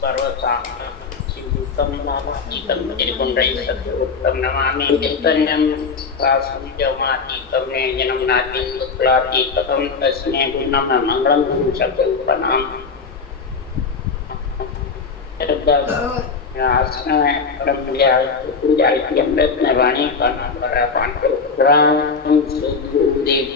सर्वसाक्षियुतं नामातीतं निर्गुणरहितं नमामि चैतन्यं शाश्वतमातीतं ज्ञानं नातीं दुःखलातीतं तस्मै गुणं मंगलं सकलपनाम आसन परम पूजा की अमृत में वाणी का नाम बड़ा पांडव राम सुखदेव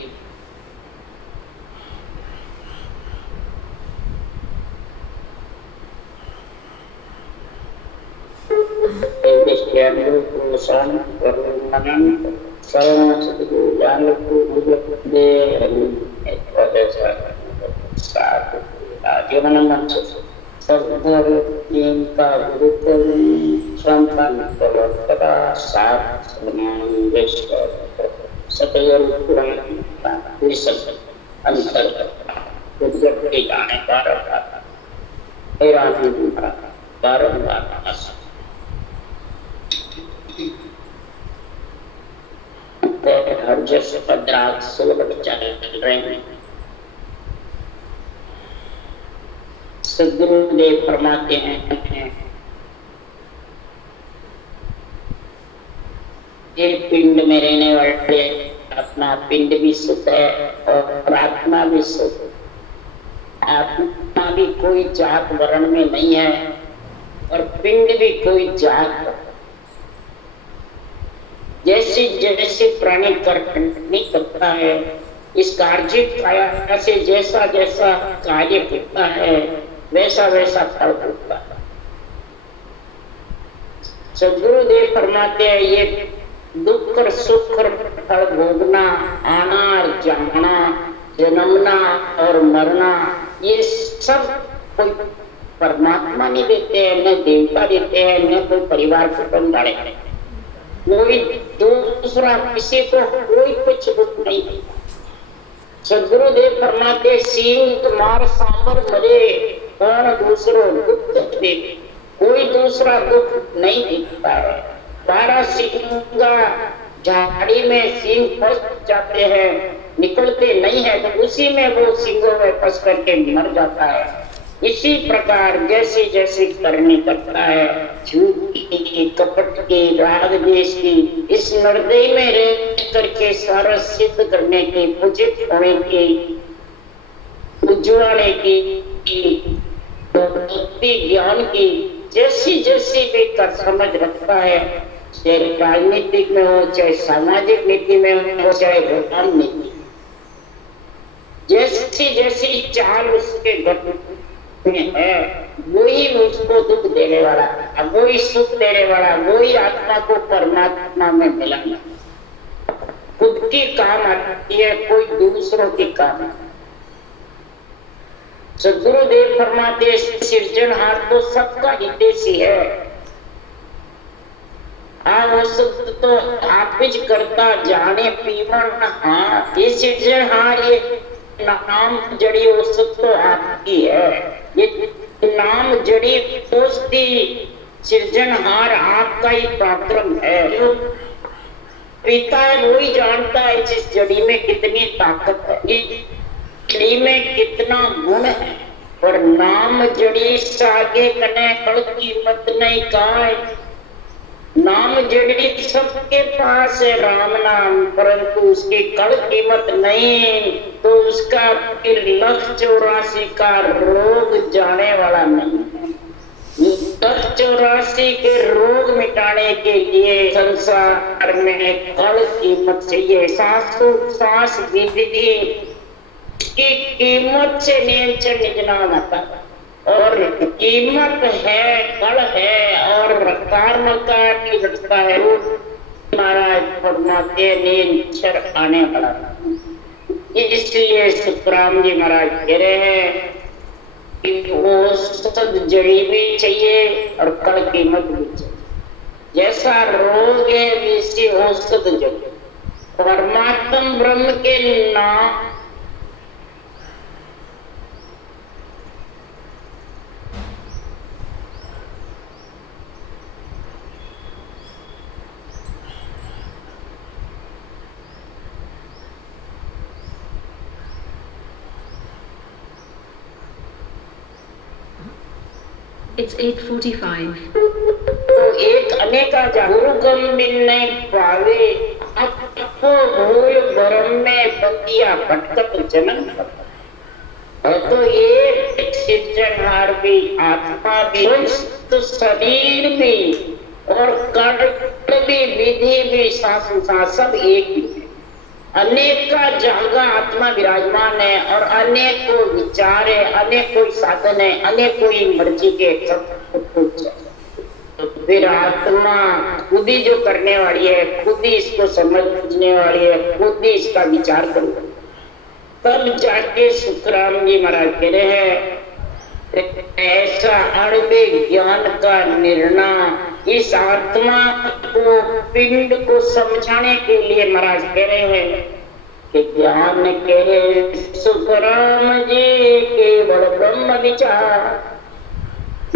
हर जैसे पद्राग सोलह चल रहे हैं। सदगुरुदेव फरमाते हैं ये पिंड में रहने वाले अपना पिंड भी शुद्ध है और आत्मा भी शुद्ध है। आत्मा भी कोई जात वर्ण में नहीं है और पिंड भी कोई जात जैसे जैसे प्राणी कर्म करता है इस कार्य काया से जैसा जैसा कार्य करता है वैसा वैसा फल भोगता है। सदगुरुदेव फरमाते हैं ये दुख और सुख और फल भोगना, आना और जाना, जन्मना और मरना, ये सब कोई परमात्मा नहीं देते हैं, न देवता देते हैं, न कोई परिवार कुटुंब वाले। कोई दूसरा किसी को कोई कुछ दुख नहीं देता। सदगुरुदेव फरमाते सिंह मार सांबर मरे कौन दूसरो दुख दे, कोई दूसरा दुख नहीं देता है। 12 सिंगा झाड़ी में सिंह फंस जाते हैं, निकलते नहीं है तो उसी में वो सिंगों में फंस करके मर जाता है। इसी प्रकार जैसे जैसे करनी करता है झूठ की, कपट की, राग द्वेष की, इस निर्दय में रह करके सारा सिद्ध करने की, पूजित होने की, उज्ज्वले की, भक्ति ज्ञान की, जैसी जैसी भी कर समझ रखता है, चाहे राजनीतिक में हो, चाहे सामाजिक नीति में हो, चाहे भगवान नीति, जैसी जैसी चाल उसके में है वही उसको दुख देने वाला, वही सुख देने वाला, वही आत्मा को परमात्मा में मिलाना। खुद की काम आती है, कोई दूसरों की काम। सदगुरुदेव फरमाते सृजनहार तो सबका हितैषी है। सब तो आप करता जाने पीवन हाँ, ये सृजनहार ये नाम जड़ी औसत तो आपकी है। ये नाम जड़ी दोस्ती सृजनहार आपका ही पराक्रम है। जो पिता है वही जानता है जिस जड़ी में कितनी ताकत है, जड़ी में कितना गुण है। और नाम जड़ी सागे कने कल कीमत नहीं कहा है। नाम जड़ी सबके पास है राम नाम, परंतु उसकी कल कीमत नहीं तो उसका फिर 1,84 का रोग जाने वाला नहीं है। 1,84 के रोग मिटाने के लिए संसार में कल कीमत चाहिए। सांस विधि की कीमत से नियंत्रण निजना आता और कीमत है, कल है और कर्म का नहीं घटता है। महाराज फरमाते नियंत्रण आने वाला, इसलिए सुखराम जी महाराज कह रहे हैं कि वो सद जड़ी भी चाहिए और कल कीमत भी चाहिए। जैसा रोग है वैसी औसत जड़ी। परमात्म ब्रह्म के नाम It's 8:45. तो एक अनेका गुरु गम मिलने पावे, आपको भूल भरम में बतिया भटकत जनन। तो ये सृजनहार भी, आत्मा भी, तो शरीर भी और कर्म भी, विधि भी, शासन सब एक ही है। अनेक का जगह आत्मा विराजमान है और अनेक को विचार है, अनेक कोई साधन है, अनेक कोई मर्जी के सब कुछ है। तो फिर आत्मा खुद ही जो करने वाली है, खुद ही इसको समझने वाली है, खुद ही इसका विचार करो, तब जाके सुखराम जी महाराज कह रहे हैं ऐसा अणवे ज्ञान का निर्णय इस आत्मा को, पिंड को समझाने के लिए महाराज कह रहे हैं कि ज्ञान कहे सुखराम जी केवल ब्रह्म विचार।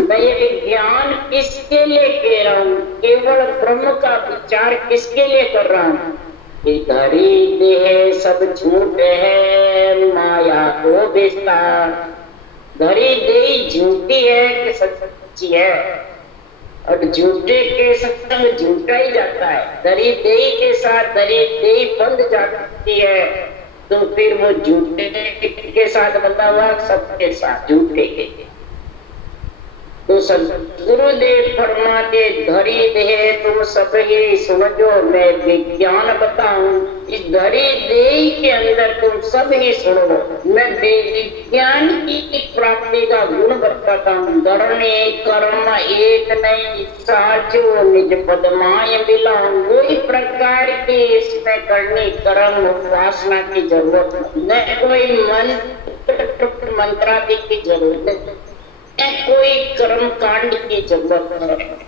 मैं ये ज्ञान किसके लिए कह रहा हूँ, केवल ब्रह्म का विचार किसके लिए कर रहा हूँ कि धरी देह सब झूठ है, माया को विस्तार। धरी देह झूठी है कि सच्ची है, और झूठे के संग झूठा ही जाता है। धरी देह के साथ धरी देह बंध जाती है, तो फिर वो झूठे के साथ बंधा हुआ, सबके साथ झूठे के। तो सदगुरुदेव फरमाते धरी देह तुम सब ही समझो, मैं विज्ञान बताऊं इस धरी देह के अंदर तुम सब ही सुनो। मैं विज्ञान की प्राप्ति का गुण बताता हूँ। धरने कर्म एक नहीं साचो निज पदमाय मिलाऊं। कोई प्रकार की इसमें करनी कर्म उपासना की जरूरत न, कोई मंत्रादि की जरूरत नहीं, कोई कर्म कांड की जरूरत है।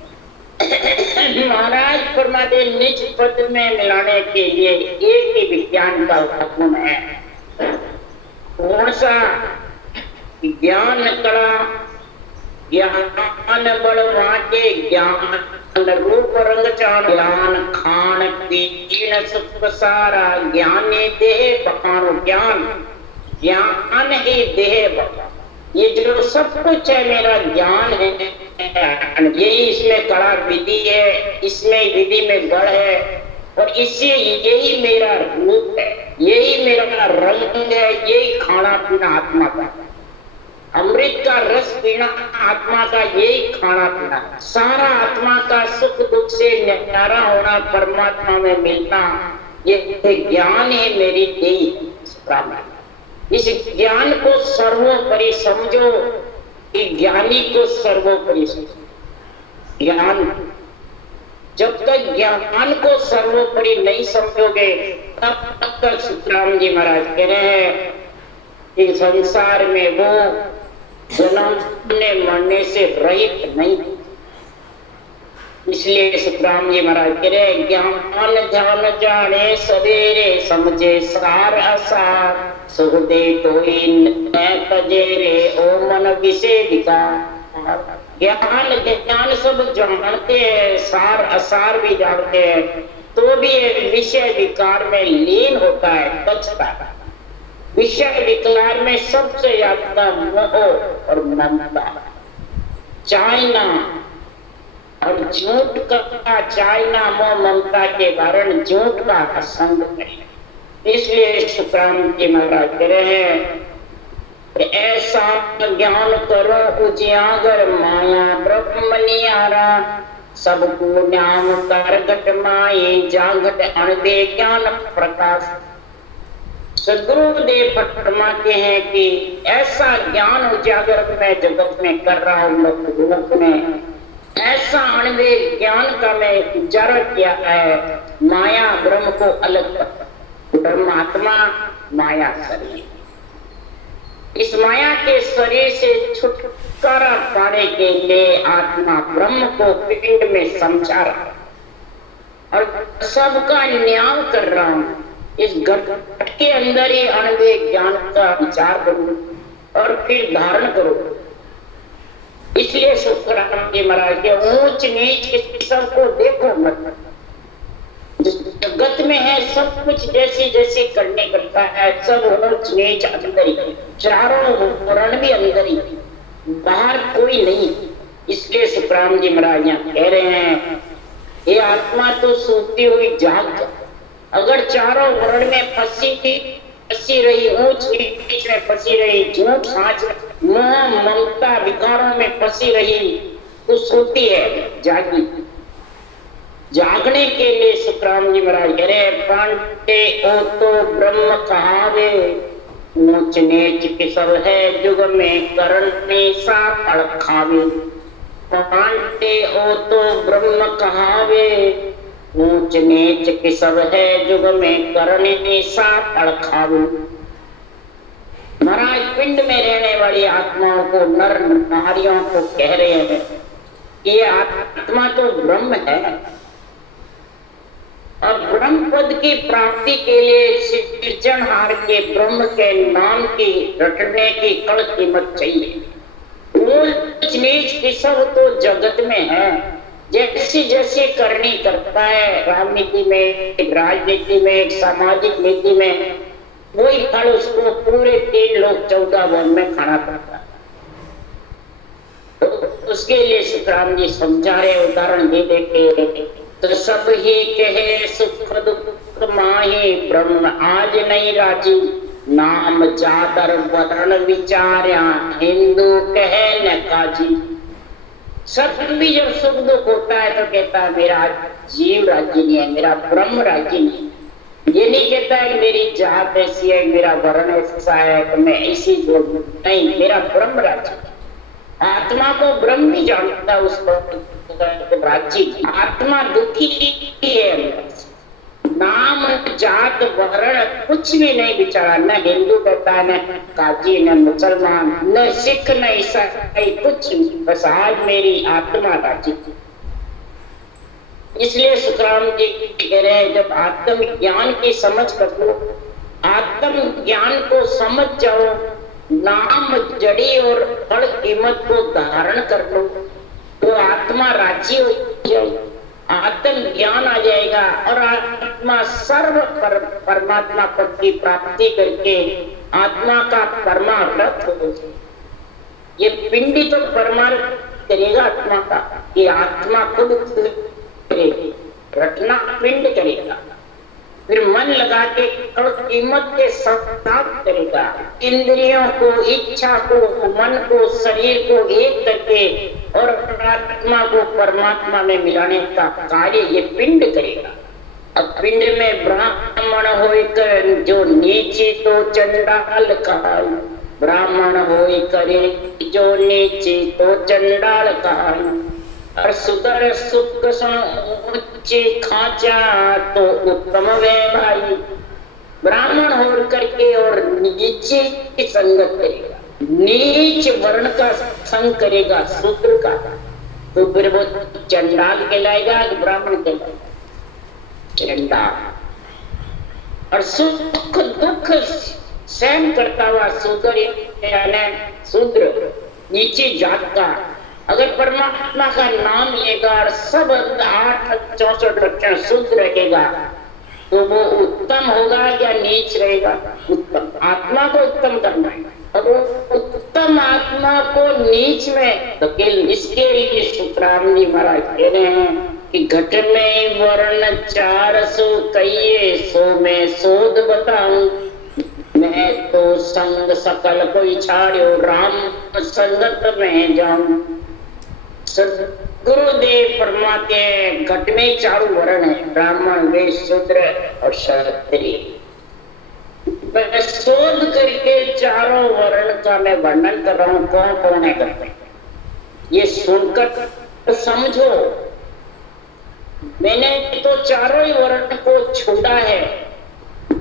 महाराज फरमाते निज पद में मिलाने के लिए एक ही विज्ञान का हुक्म है। कौन सा ज्ञान कड़ा, ज्ञान बलवाके, ज्ञान रूप रंग चाण, ज्ञान खान पीन सुख सारा, ज्ञानी देह बखानो ज्ञान, ज्ञान ही देह बखानो। ये जो सब कुछ है मेरा ज्ञान है, यही इसमें कड़ा विधि है, इसमें विधि में गढ़ है, और इससे यही मेरा रूप है, यही मेरा रंग है, यही खाना पीना आत्मा का, अमृत का रस पीना आत्मा का, यही खाना पीना। सारा आत्मा का सुख दुख से न्यारा होना, परमात्मा में मिलना, ये ज्ञान है मेरी देही। इस ज्ञान को सर्वोपरि समझो, कि ज्ञानी को सर्वोपरि समझो। ज्ञान जब तक ज्ञान को सर्वोपरि नहीं समझोगे, तब तक सुखराम जी महाराज कह रहे हैं कि संसार में वो जन्मने मरने से रहित नहीं। इसलिए सुखराम जी महाराज कह रहे ज्ञान ध्यान जाने सवेरे, समझे सार असार, सुख दे कोई न तजे रे, ओ मन विषय विकार। ज्ञान सब जानते हैं, सार असार भी जानते हैं, तो भी विषय विकार में लीन होता है, बचता है। विषय विकार में सबसे ज्यादा मोह और ममता, चाइना और झूठ का, चाइना मोह ममता के कारण झूठ का असंग है। इसलिए सुखराम जी महाराज कह रहे हैं ऐसा ज्ञान करो उजियागर, माया ब्रह्म नियारा, सबको नाम करगट माये, जागट अणदे ज्ञान प्रकाश। सदगुरुदेव फरमाते हैं कि ऐसा ज्ञान उजागर मैं जगत में कर रहा हूँ, लोक में ऐसा अणवे ज्ञान का मैं उजागर किया है। माया ब्रह्म को अलग कर, ब्रह्मात्मा माया शरीर, इस माया के शरीर से छुटकारा पाने के लिए आत्मा ब्रह्म को पिंड में समझा रहा और सबका न्याय कर रहा हूँ। इस घट के अंदर ही अणवे ज्ञान का विचार करो और फिर धारण करो। इसलिए सुखराम जी महाराज के ऊंच नीच सबको देखो मत, जगत में है सब कुछ जैसी जैसी करने करता है, सब ऊंच नीच अंदर ही, चारों वर्ण भी अंदर ही, बाहर कोई नहीं। सुखराम जी महाराज यहाँ कह रहे हैं, ये आत्मा तो सोती हुई जाग जा, अगर चारों वर्ण में फंसी रही, ऊंच नीच में फंसी रही, झूठ साँच, मोह ममता विकारों में फंसी रही, तो सोती है, जागी। जागने के लिए सुखराम जी महाराज कह रहे, पांडे ओ तो ब्रह्म कहावे, ऊंच नीच के सब है जुग में करने सा फल खावे। पांडे ओ तो ब्रह्म कहावे, ऊंच नीच के सब है जुग में करने सा फल खावे। महाराज पिंड में रहने वाली आत्माओं को, नर नारियों को कह रहे हैं कि ये आत्मा तो ब्रह्म है, और ब्रह्म पद की प्राप्ति के लिए सृजनहार के ब्रह्म के नाम की रटने की कड़ कीमत चाहिए। ऊंच नीच की सब तो जगत में है, जैसी जैसी करनी करता है, राजनीति में, राजनीति में, सामाजिक नीति में, वही फल उसको पूरे 3 लोग 14 वन में खाना पड़ता है। तो उसके लिए सुखराम जी समझा रहे, उदाहरण दे देखे, तो सब ही कहे सुख दुख माहे, ब्रह्म आज नहीं राजी, नाम जादर वर्ण विचार्या, हिंदू कहे न काजी। सब भी जब सुख दुख होता है तो कहता है मेरा जीव राज्य नहीं है, मेरा ब्रह्म राज्य नहीं। ये नहीं कहता है मेरी जात ऐसी है, मेरा वर्ण ऐसा है कि मैं ऐसी जो नहीं, मेरा ब्रह्म राज्य। आत्मा को ब्रह्म भी जानता है, उसको राज्य। आत्मा दुखी है, नाम जात वर्ण कुछ भी नहीं बिचारा, न हिंदू कहता है, न काजी, न मुसलमान, न सिख, न ईसाई, कुछ नहीं, बस आज मेरी आत्मा राज्य। इसलिए सुखराम जी कह रहे हैं, जब आत्म ज्ञान की समझ कर लो, आत्म ज्ञान को समझ जाओ, नाम जड़ी और फल कीमत को धारण कर लो, तो आत्मा राज्य हो जाएगी, आत्म ज्ञान आ जाएगा, और आत्मा सर्व परमात्मा पद की प्राप्ति करके आत्मा का परमार्थ हो जाएगा। ये पिंडी तो परमार्थ करेगा आत्मा का, ये आत्मा खुद करेगी, रटना पिंड करेगा, फिर मन लगा के कीमत के साथ करेगा, इंद्रियों को, इच्छा को, मन को, शरीर को एक करके और आत्मा को परमात्मा में मिलाने का कार्य ये पिंड करेगा। अब पिंड में ब्राह्मण होकर जो नीचे तो चंडाल कहा, ब्राह्मण होई करे जो नीचे तो चंडाल कहा, और सुधर सुख ऊंचे खाचा तो उत्तम वे भाई। ब्राह्मण हो करके और नीचे की संगत करेगा, नीच वर्ण का संग करेगा, शूद्र का, तो फिर वो चंडाल कहलाएगा, ब्राह्मण कहलाएगा, चंडाल। और सुख दुख सहन करता हुआ शूद्र नीचे जात का, अगर परमात्मा का नाम लेगा और सब 8 64 लक्षण शुद्ध रखेगा, तो वो उत्तम होगा या नीच रहेगा? उत्तम। आत्मा को उत्तम करना है, और वो उत्तम आत्मा को नीच में धकेल। इसके लिए सुखराम जी महाराज कह रहे हैं कि घट में वर्ण 400 कहिए, सो में शोध बताऊं, मैं तो संग सकल कोई छाड़ो, राम संगत में जाऊं। गुरुदेव फरमाते हैं घट में 4 वर्ण है, ब्राह्मण, वैश्य, शूद्र और क्षत्रिय। शोध करके 4 वर्ण का मैं वर्णन कर रहा हूँ, कौन कौन है घट में, ये सुनकर तो समझो। मैंने तो 4 ही वर्ण को छोड़ा है,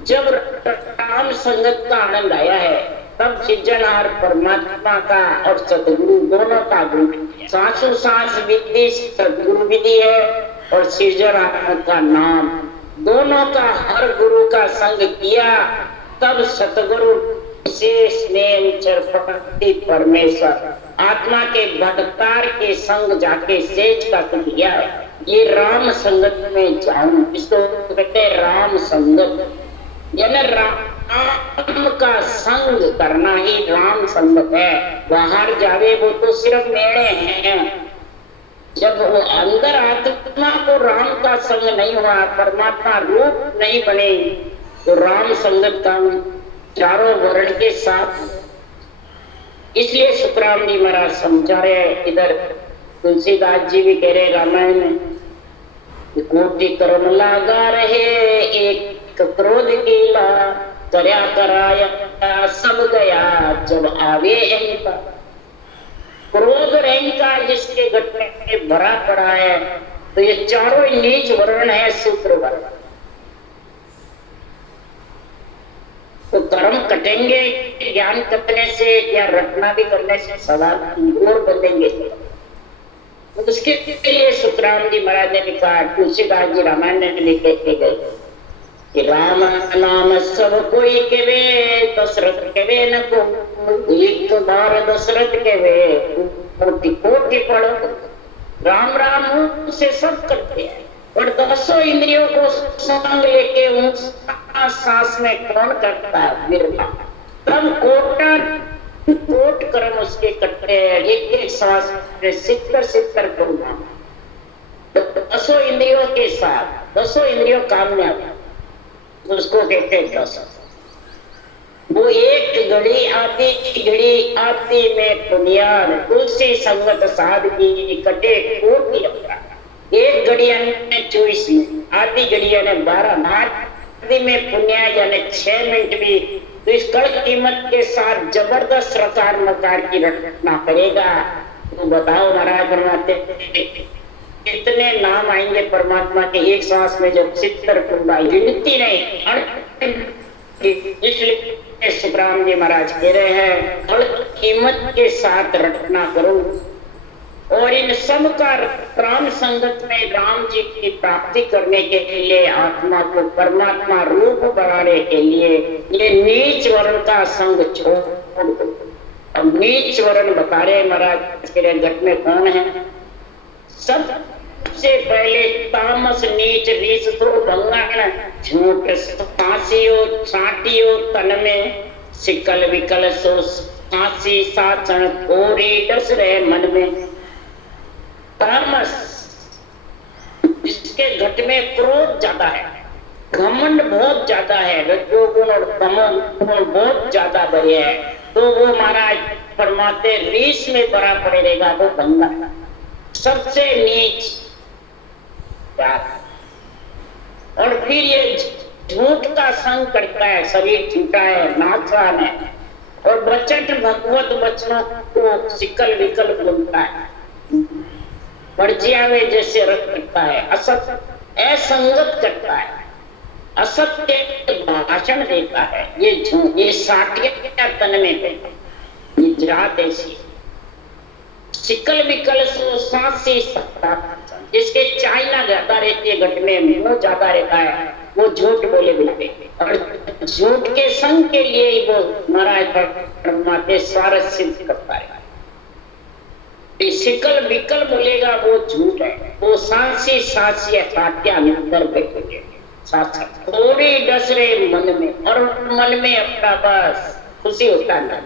जब राम संगत का आनंद आया है, तब सृजनहार परमात्मा का और सतगुरु दोनों का गुरु, सांसों सांस विधि सतगुरु विधि है, और सृजनहार का नाम, दोनों का हर गुरु का संग किया, तब सतगुरु विशेष ने परमेश्वर आत्मा के भटकार के संग जाके सेज का किया है। ये राम संगत में जाऊं, इसको कहते हैं राम संगत, यानी राम का संग करना ही राम संगत है। बाहर जावे वो तो सिर्फ मेरे हैं, जब वो अंदर आत्मा को राम का संग नहीं हुआ, परमात्मा रूप नहीं बने, तो राम संगत का चारों वर्ण के साथ। इसलिए सुखराम जी महाराज समझा रहे, इधर तुलसीदास जी भी कह रहे रामायण में, कोटि कर्म लागा रहे एक क्रोध कीला, करया कराया सब गया जब आवे अहंकार। क्रोध अहंकार जिसके गट में भरा पड़ा है, तो ये चारों नीच वर्ण है, शूद्र वर्ण। तो कर्म कटेंगे ज्ञान करने से या रटना भी करने से, सवाल और बदलेंगे। तो उसके लिए सुखराम जी महाराज ने लिखा, तुलसीदास जी रामायण में लिखे गए कि राम नाम सब कोई केवे, दशरथ केवे न को एक बार दशरथ केवे, कोटि कोटि पढ़ो। राम राम से सब करते हैं, और 10 इंद्रियों को संग लेके उनका सांस में कौन करता है, बिरला। तब कोट कर्म उसके कटते हैं, एक एक सांस में सितर करूंगा। 10 इंद्रियों के साथ 10 इंद्रियों काम में आता, उसको कहते हैं 10। वो एक घड़ी आती में पुनियार, तुलसी संगत सादगी कटे कोटि अपराध। एक घड़ी यानी 24 मिनट, आधी घड़ी यानी 12, आधी में पुण्या यानी 6 मिनट भी, तो इस कड़ कीमत के साथ जबरदस्त रकार मकार की रटना करेगा। तो बताओ महाराज फरमाते कितने नाम आएंगे परमात्मा के एक सांस में, जब सितर कुंडा गिनती नहीं। इसलिए सुखराम जी महाराज कह रहे हैं, कड़ कीमत के साथ रटना करो, और इन सब का राम संगत में राम जी की प्राप्ति करने के लिए, आत्मा को परमात्मा रूप बनाने के लिए ये नीच वर्ण का संग छोड़ दो। अब नीच वर्ण बता रहे महाराज के घट में कौन है? सबसे पहले तामस नीच रीस तो भंगण, झूठ फांसियो छाटियो तन में, सिकल विकल सो फांसी साचन कोरी डस रहे मन में। तामस जिसके घट में क्रोध ज्यादा है, घमंड बहुत ज्यादा है, रजोगुण और तमोगुण बहुत ज्यादा बढ़े हैं, तो वो महाराज फरमाते रीस में बड़ा पड़ेगा, वो बंगा सबसे नीच। और फिर ये झूठ का संग करता है, शरीर झूठा है, नाचवान है, और बचट भगवत वचनों को सिकल विकल बोलता है, पर्जियावे जैसे रख करता है, असत असंगत करता है, असत्य भाषण देता है, ये साटिया तन में है, ये जात ऐसी। सिकल विकल सो सांसी सकता, जिसके चाइना ज्यादा रहती है, घट में मुंह ज्यादा रहता है, वो झूठ बोले बिलते, और झूठ के संग के लिए ही वो महाराज परमात्मा सारस सिद्ध करता है। सिकल विकल बोलेगा वो झूठ है, वो सांसी सासिया साटिया अंदर बैठे थोड़ी डस रहे मन में, और मन में अपना बस खुशी होता है,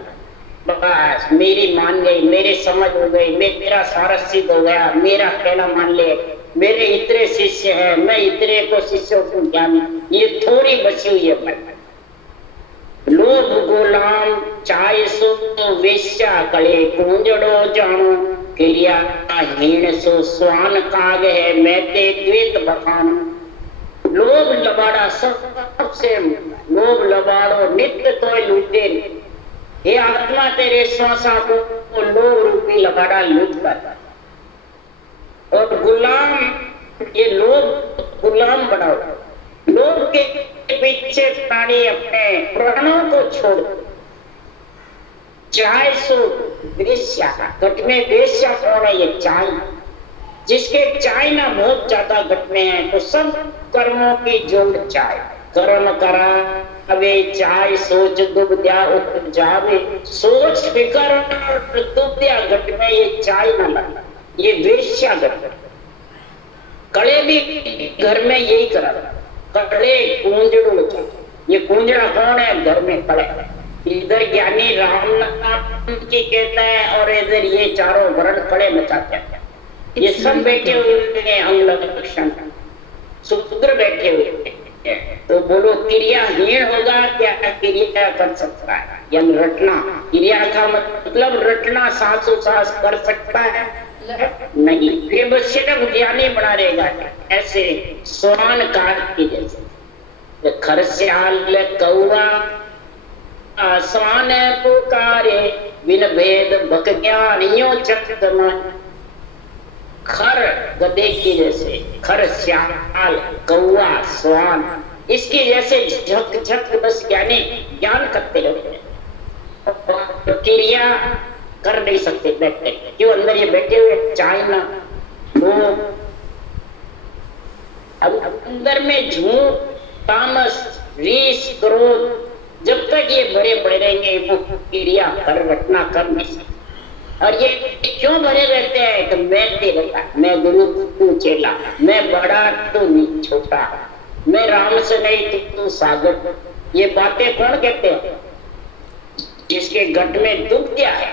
बस मेरी मान गई, मेरे समझ हो गई, मेरा सारस सिद्ध हो गया, मेरा कहना मान ले, मेरे इतने शिष्य हैं, मैं इतने को शिष्यों को ज्ञान, ये थोड़ी बची हुई है मन। लोभ गुलाम चाय सो वेश्या कले कुंजड़ो जानो, क्रिया हीन सो स्वान काग है, मैं ते द्वेत बखान। लोभ लबाड़ा सबसे, लोभ लबाड़ो नित्य तो लूटे, ये आत्मा तेरे श्वासा को लोभ रूपी लबाड़ा लूट कर, और गुलाम ये लोभ गुलाम बनाओ, लोभ के पीछे प्राणी अपने प्राणों को छोड़। चाय सो वेश्या, घट में वेश्या कौन है? ये चाय, जिसके चाय ना बहुत ज्यादा घट में है, तो सब कर्मों की जोड़ चाय। कर्म करा अबे चाय सोच दुबद्या उपजावे, सोच फिकर दुबद्या घट में ये चाय ना लगा, ये वेश्या घट। कड़े भी घर में यही करा, कड़े कुंजड़ू, ये कुंजड़ा कौन है? घर में कड़े। इधर ज्ञानी राम नाम की कहता है, और इधर ये चारों वर्ण कड़े मचाते हैं। ये सब बैठे हुए हैं अंग लक्षण, शूद्र बैठे हुए हैं। तो बोलो क्रियाहीन होगा क्या क्रिया कर सकता है? यानी रटना, क्रिया का मतलब रटना सांसों-सांस कर सकता है? नहीं। फिर वो सिर्फ ज्ञानी बना रहेगा। ऐसे स्वान काल की जैसे खरस्याल कौआ स्वान पुकारे बिन भेद बक ज्ञानियों चक्रम। खर गधे की जैसे, खर श्याल कौआ स्वान, इसकी जैसे झक झक बस ज्ञानी ज्ञान करते रहते हैं, तो क्रिया कर नहीं सकते बैठे। क्यों? अंदर ये बैठे हुए चाइना लोग, अंदर में झूठ, तामस, रीस, क्रोध, जब तक ये भरे पड़े रहेंगे वो क्रिया कर रटना कर नहीं सकते। और ये क्यों भरे रहते हैं? तो मैं तेरा, मैं गुरु तू चेला, मैं बड़ा तू नहीं छोटा, मैं राम से नहीं तू सागर। ये बातें कौन कहते हैं? जिसके घट में दुख क्या है,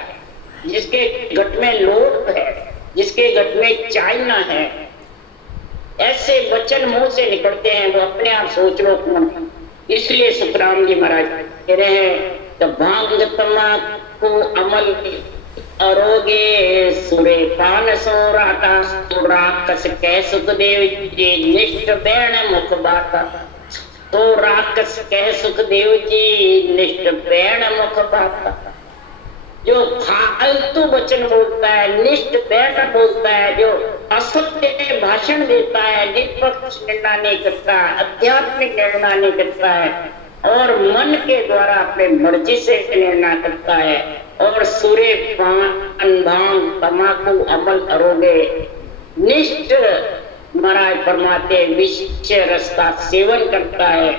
जिसके घट में लोभ है, जिसके घट में चाइना है, ऐसे वचन मुंह से निकलते हैं। वो अपने आप सोच लो कौन। इसलिए सुखराम जी महाराज कह रहे हैं तो भांग तमाकू अमल अरोगे सुरे पान सोराटा राक्षस कह सुखदेव जी निष्ठ बैण मुख बाता। तो राक्षस कह सुखदेव जी निष्ठ बैण मुख बाता। जो फालतू वचन बोलता है, निष्ठ बैठ बोलता है, जो असत्य भाषण देता है, निष्पक्ष निर्णय नहीं करता, आध्यात्मिक निर्णय नहीं करता है और मन के द्वारा अपने मर्जी से निर्णय करता है और सूर्य पान भांग तमाकू अमल अरोगे निष्ठ महाराज फरमाते विषय रस का सेवन करता है,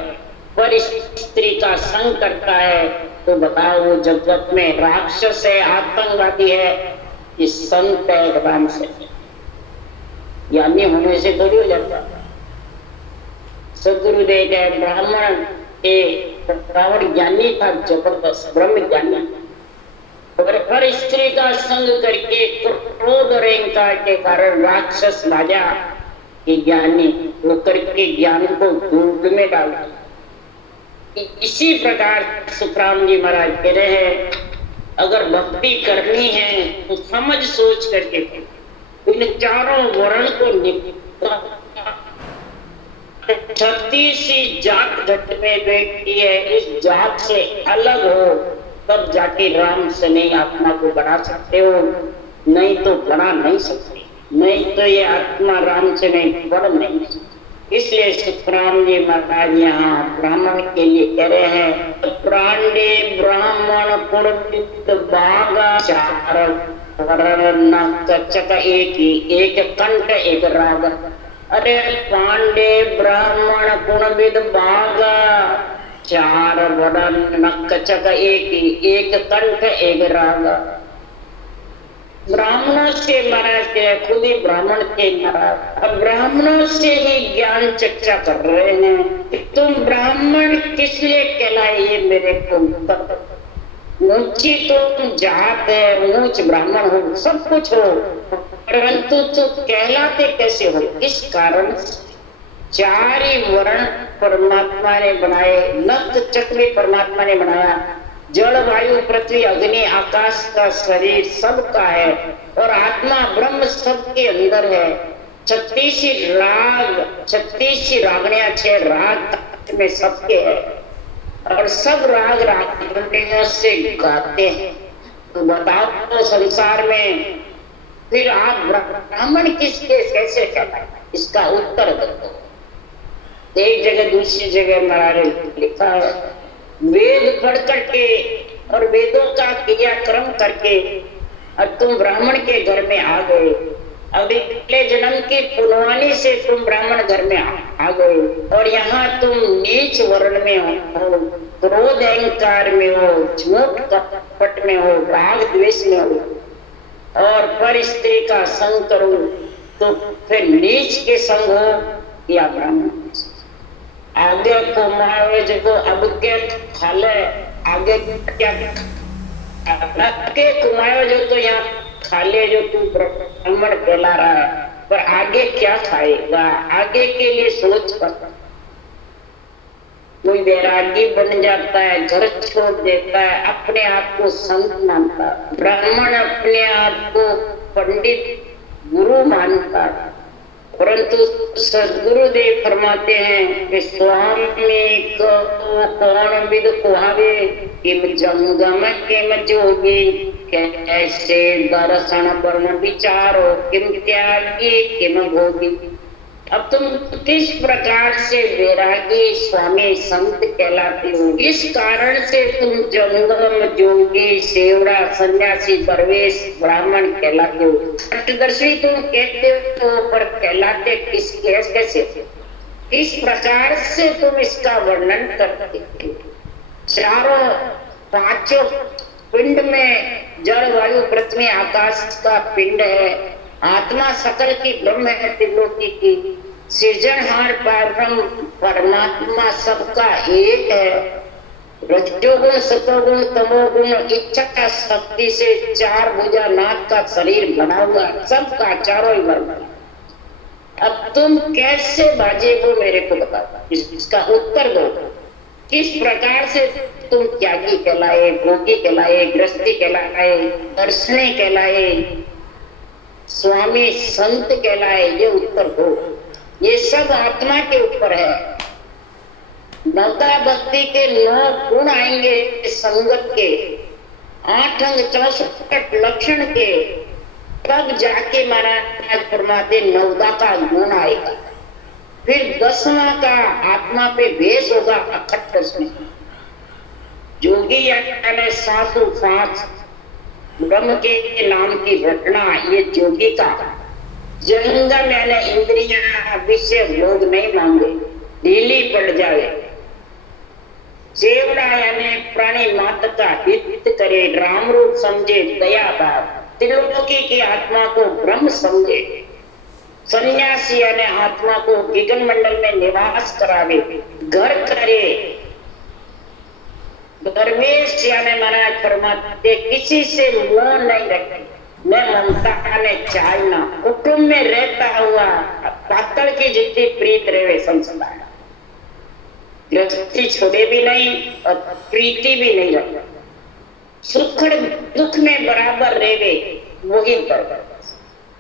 पर स्त्री का संग करता है, तो बताओ वो जगत में राक्षस है, आतंकवादी है, कि संत है एकदम से यानी होने से थोड़ी हो जाता। सदगुरुदेव है ब्राह्मण रावण ज्ञानी था, जबरदस्त ब्रह्म ज्ञानी, पर स्त्री का संग करके क्रोध और अहंकार के कारण राक्षस राजा के ज्ञानी वो करके ज्ञान को दूध में डाल दिया। इसी प्रकार सुखराम जी महाराज कह रहे हैं अगर भक्ति करनी है तो समझ सोच करके इन चारों वर्ण को 36 जात घट में बैठती है, इस जात से अलग हो तब जाके राम से नहीं आत्मा को बढ़ा सकते हो, नहीं तो बढ़ा नहीं सकते, नहीं तो ये आत्मा राम से नहीं बढ़ नहीं सकती। इसलिए सुखराम जी महाराज यहाँ ब्राह्मण के लिए कह रहे हैं प्रांडे ब्राह्मण पुण्य बागा चारण कचक एक ही, एक कंठ एक राग। अरे पांडे ब्राह्मण गुणविद बागा चार वरण नकचक एक ही, एक कंठ एक राग। ब्राह्मणों से महाराज खुद ही ब्राह्मण थे महाराज, अब ब्राह्मणों से ही ज्ञान चर्चा कर रहे हैं। तुम ब्राह्मण किस लिए कहलाए ये मेरे को ऊंची तो तुम जात है, ऊंच ब्राह्मण हो, सब कुछ हो, परंतु तो कहलाते कैसे हो? इस कारण चार ही वर्ण परमात्मा ने बनाए, नख चक्र परमात्मा ने बनाया, जल वायु पृथ्वी अग्नि आकाश का शरीर सबका है और आत्मा ब्रह्म सबके अंदर है। 36 राग, 36 रागणियां, 6 राग में सबके है और सब राग रागणियों से गाते हैं। तो बताओ तो संसार में फिर आप ब्राह्मण किसके कैसे कहलाए? इसका उत्तर दो। एक जगह दूसरी जगह महाराज लिखा है वेद पढ़ करके और वेदों का क्रियाक्रम करके और तुम ब्राह्मण के घर में आ गए। अगले जन्म की पुनवानी से तुम ब्राह्मण घर में आ गए और यहाँ तुम नीच वर्ण में हो, क्रोध अहंकार में हो, झूठ कपट में हो, राग द्वेष में हो और पर स्त्री का संग करो तो फिर नीच के संग हो या ब्राह्मण। आगे कुमार जो अब के खाले आगे क्या के कुमार जो तो यहाँ खा ले जो तू ब्राह्मण कहला रहा है, पर आगे क्या खाएगा? आगे के लिए सोच कर। कोई वैरागी बन जाता है, घर छोड़ देता है, अपने आप को संत मानता है। ब्राह्मण अपने आप को पंडित गुरु मानता है, परंतु सदगुरुदेव फरमाते हैं कि स्वामी को कौन विद कुहावे, किम जंगम किम जोगी, कैसे दर्शन वर्ण विचारो, किम त्यागी किम भोगी। अब तुम किस प्रकार से वैरागी स्वामी संत कहलाते हो, इस कारण से तुम जंगम जोगी सेवड़ा सन्यासी दरवेश ब्राह्मण कहलाते हो। अष्टदर्शी तुम कहते हो, पर कहलाते किस कैसे? इस प्रकार से तुम इसका वर्णन करते हो। चारों पांचों पिंड में जल वायु पृथ्वी आकाश का पिंड है। आत्मा सकल की ब्रह्म है, त्रिलोकी की सृजनहार परब्रह्म परमात्मा सबका एक है। रजोगुण सतोगुण तमोगुण इच्छा शक्ति से चार भुजा नाथ का शरीर बना हुआ, सबका चारों ही वर्ग। अब तुम कैसे बाजे वो मेरे को बताओ, इसका उत्तर दो। किस प्रकार से तुम त्यागी कहलाए, भोगी कहलाए, गृहस्थी कहलाए, दर्शनी कहलाए, स्वामी संत कहलाए, ये उत्तर दो। ये सब आत्मा के ऊपर है। नवता भक्ति के 9 गुण आएंगे संगत के, 8 अंग 64 लक्षण के, तब जाके महाराज फरमाते नवदा का गुण आएगा। फिर 10वां का आत्मा पे भेष होगा अखट दर्शन। जोगी यानी साधु सांस ब्रह्म के नाम की रटना, ये जोगी का। जंगम यानी इंद्रियां विषय भोग नहीं मांगे, ढीली पड़ जाए। सेवड़ा यानी प्राणी मात्र का हित करे, राम रूप समझे, दया भाव, त्रिलोकी की आत्मा को ब्रह्म समझे। सन्यासी यानी आत्मा को गगन मंडल में निवास करावे, घर करे। दरवेश यानी महाराज फरमाते किसी से मोह नहीं रखे, न ममता ने चालना, कुटुंब में रहता हुआ पातल की जितनी प्रीत रहे संसार, गृहस्थी छोड़े भी नहीं और प्रीति भी नहीं रखता, सुख दुख में बराबर रहे, वही कर।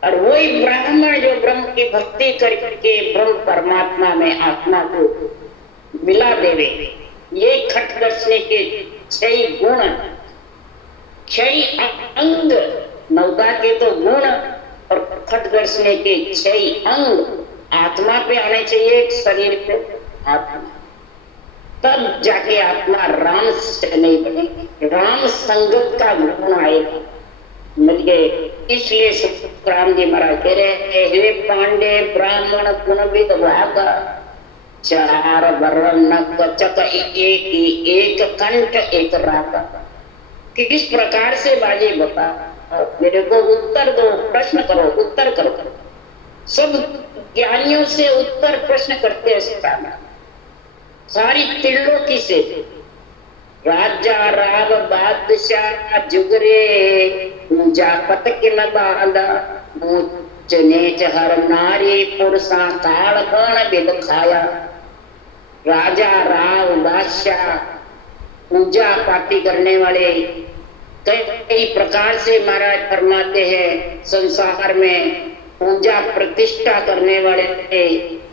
और वही ब्राह्मण जो ब्रह्म की भक्ति करके ब्रह्म परमात्मा में आत्मा को मिला देवे। ये खट दर्शनी के 6 गुण, 6 अंग, नवदा के तो गुण और खट दर्शनी के 6 अंग आत्मा पे आने चाहिए, शरीर पे आत्मा, तब जाके आत्मा राम से नहीं बनेगी। राम संगत का गुण आएगा, मिल गए। इसलिए सुखराम जी महाराज कह रहे हे पांडे ब्राह्मण गुण विद्भागा, 4 वर्ण कचक एक कंठ एक रागा। किस प्रकार से बाजी बता, मेरे को उत्तर दो, प्रश्न करो, उत्तर करो। सब ज्ञानियों से उत्तर प्रश्न करते हैं, सारी त्रिलोकी से। राजा राव बादशाह जुगरे, पूजा पत के न बांधा, ऊंच नीच हर नारी पुरुषा काल कौन विद खाया। राजा राव बादशाह पूजा पाठी करने वाले, कई प्रकार से महाराज फरमाते हैं संसार में पूजा प्रतिष्ठा करने वाले,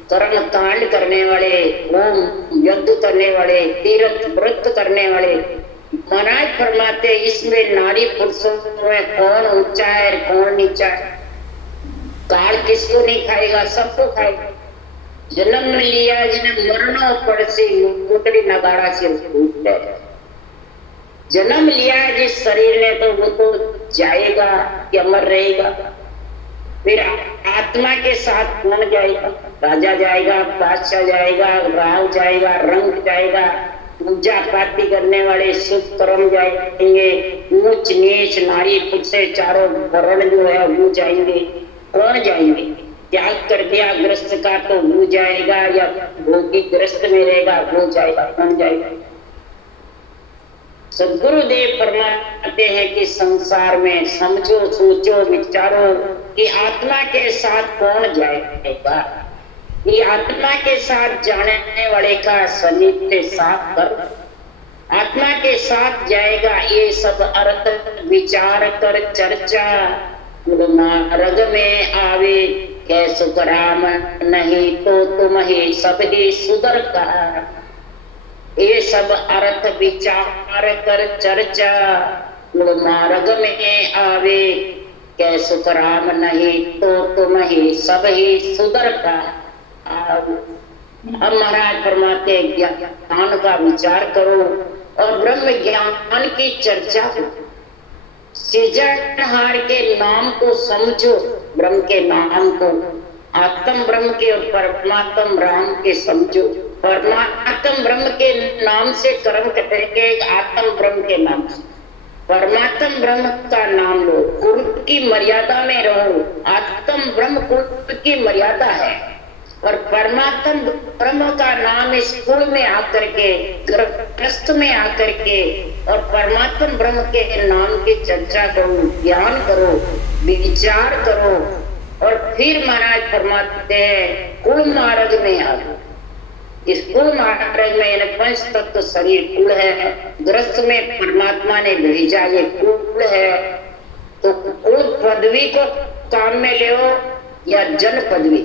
कर्म कांड करने वाले, होम यज्ञ करने वाले, तीर्थ व्रत करने वाले। महाराज फरमाते इसमें नारी पुरुषों में कौन ऊंचा है कौन नीचा है। काल किसको नहीं खाएगा, सबको खाएगा। जन्म लिया जिन्हें मरणों पर से मुकड़ी नगाड़ा से उठ जाए। जन्म लिया है जिस शरीर ने, तो वो तो जाएगा कि अमर रहेगा। फिर आत्मा के साथ कौन जाएगा? राजा जाएगा, बादशाह जाएगा, राव जाएगा, रंग जाएगा, पूजा पाठी करने वाले शुभ कर्म जाएंगे, ऊंच नीच नारी पुरुष से चारों वर्ण जो है वो जाएंगे। कौन जाएंगे? त्याग कर दिया ग्रस्त का तो वो जाएगा, या भोगी ग्रस्त में रहेगा वो जाएगा। कौन जाएगा? सदगुरुदेव फरमाते हैं कि संसार में समझो, सोचो, विचारो कि आत्मा के साथ कौन जाएगा। ये आत्मा के साथ जाने वाले का सनिध्य साथ कर, आत्मा के साथ जाएगा। ये सब अर्थ विचार कर चर्चा मार्ग में आवे, कै सुख राम नहीं तो तुम ही सब ही सुधर कहा। ये सब अर्थ विचार कर चर्चा मार्ग में आवे, कै सुख राम नहीं तो तुम ही सब ही सुधर कहा। अब महाराज फरमाते ज्ञान का विचार करो और ब्रह्म ज्ञान की चर्चा करो। सृजनहार के नाम को समझो, ब्रह्म के नाम को, आत्म ब्रह्म के और परमात्म राम के समझो। परमात्म ब्रह्म के नाम से कर्म करेंगे, आत्म ब्रह्म के नाम से परमात्म ब्रह्म का नाम लो, कुल की मर्यादा में रहो। आत्म ब्रह्म कुल की मर्यादा है और परमात्म ब्रह्म का नाम स्कूल में आकर के, गृहस्थ में आकर के और परमात्म ब्रह्म के नाम की चर्चा करो, ज्ञान करो, विचार करो और फिर महाराज फरमाते हैं कुल मार्ग में आ जाओ। इस कुल मार्ग में पंच तत्व शरीर कुल है, गृहस्थ में परमात्मा ने भेजा ये कुल है। तो कुल पदवी को काम में ले या जन पदवी।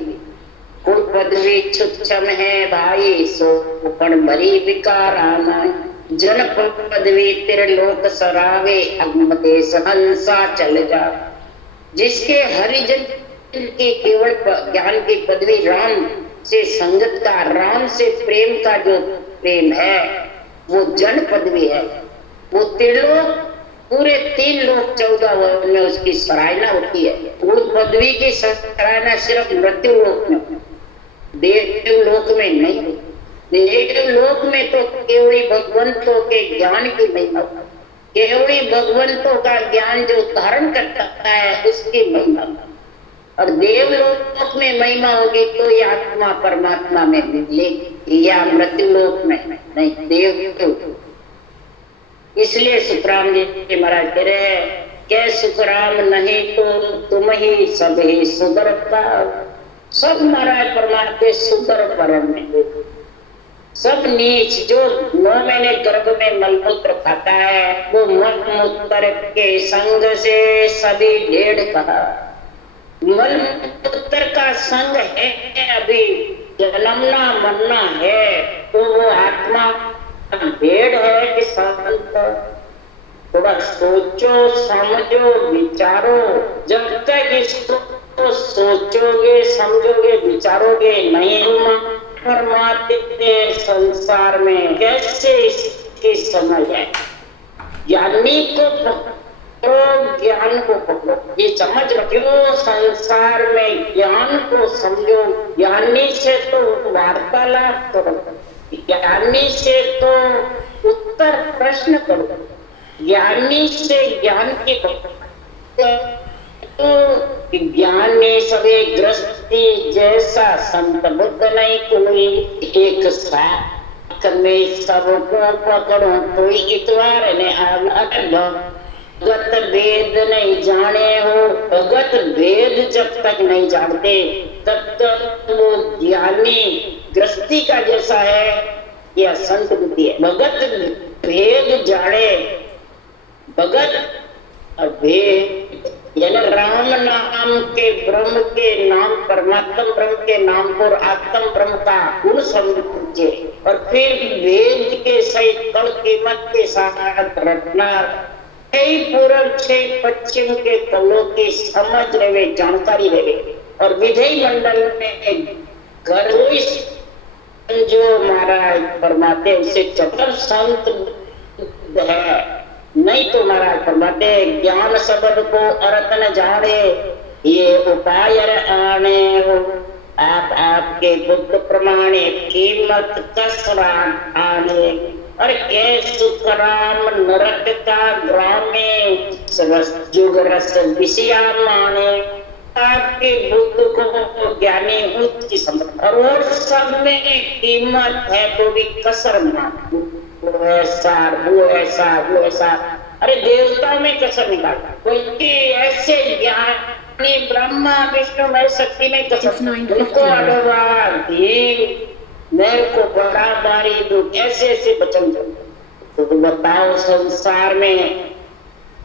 कुल पदवी छुच्छम है भाई, सो पण भरी विकाराना। जन पदवी त्रिलोक सरावे, अग्म देश हंसा चल जा। जिसके हरिजन की केवल ज्ञान की पदवी राम से संगत का, राम से प्रेम का जो प्रेम है वो जन पदवी है। वो त्रिलोक, पूरे 3 लोक 14 वर्ष में उसकी सराहना होती है। कुल पदवी की सराहना सिर्फ मृत्यु लोक में, देव लोक में नहीं। देव लोक में तो केवली भगवंतों के ज्ञान की महिमा, केवली भगवंतों का ज्ञान जो धारण करता है उसकी महिमा। और देवलोक में महिमा होगी तो ये आत्मा परमात्मा में मिलेगी या मृत्यु लोक में नहीं, देव। इसलिए सुखराम जी महाराज कह रहे हैं क्या सुखराम नहीं तो तुम ही सब ही सुधर का। सब महाराज परमात्मा सुधर परम में, सब नीच जो 9 महीने गर्भ में मलमूत्र खाता है वो मलमूत्र के संग से सभी ढेड़ कहा। मलमूत्र का संग है, अभी जन्मना मरना है तो वो आत्मा भेड़ है कि संत। थोड़ा सोचो, समझो, विचारो। जब तक इसको सोचोगे, समझोगे, विचारोगे नहीं, परमात्मा संसार में कैसे इसकी समझ है। ज्ञानी को पकड़ो, ज्ञान को पकड़ो, ये समझ रखो। संसार में ज्ञान को समझो, ज्ञानी से तो वार्तालाप करो, ज्ञानी से तो उत्तर प्रश्न करो, ज्ञानी से ज्ञान की तो ज्ञानी सभी गृहस्थी जैसा संत बुद्ध नहीं कोई। एक साथ में सबको पकड़ो कोई इतवार ने भगत वेद नहीं जाने हो। भगत वेद जब तक नहीं जानते तब तक वो ज्ञानी गृहस्थी का जैसा है या संत बुद्धि है। भगत वेद जाने, भगत वेद यानी राम नाम के ब्रह्म के नाम, परमात्म ब्रह्म के नाम पर आत्म ब्रह्म का गुण समझे और फिर वेद के सहित कल कीमत के साथ रटना। कई पूर्व से पश्चिम के कलों की समझ रहे, जानकारी रहे और विधेय मंडल में घर जो महाराज फरमाते उसे चतुर संत है। नहीं तो महाराज फरमाते ज्ञान शब्द को अर्थ न जाने, ये उपाय आने हो। आप आपके बुद्ध प्रमाणे कीमत कसरा आने और के सुखराम नरक का ग्रामे जुग रस विषया माने। आपके बुद्ध को ज्ञानी उच्च समझ और सब में कीमत है तो भी कसर मान वो ऐसा, वो ऐसा, वो ऐसा। अरे देवताओं में कसर निकाला, कोई ऐसे ज्ञानी ब्रह्मा विष्णु में शक्ति में कसर, उनको अडवा मेरे को बड़ा भारी दुख, ऐसे ऐसे वचन। तो बताओ संसार में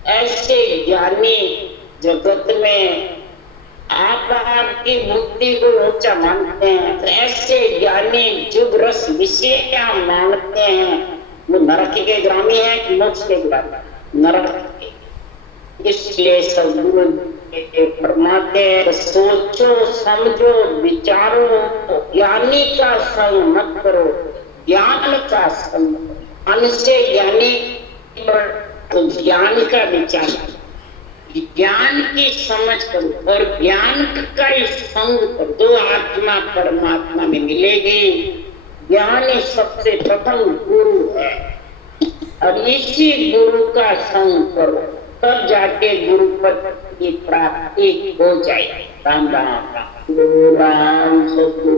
ऐसे ज्ञानी जगत में आप आपकी बुद्धि को ऊंचा मानते हैं, तो ऐसे ज्ञानी जुग रस विषय क्या मानते हैं, वो नरक के ग्रामी है कि मोक्ष के ग्रामी? नरक के। इसलिए सदगुरु फरमाते हैं सोचो समझो विचारो, ज्ञानी का संग मत करो, ज्ञान का संग करो। ज्ञान से ज्ञानी तो ज्ञान का विचार, ज्ञान की समझ करो और ज्ञान का ही संग करो, तो आत्मा परमात्मा में मिलेगी। ज्ञान ही सबसे प्रथम गुरु है और इसी गुरु का संग करो, तब जाके गुरु पद की प्राप्ति हो जाएगी। राम राम राम। राम सतगुरु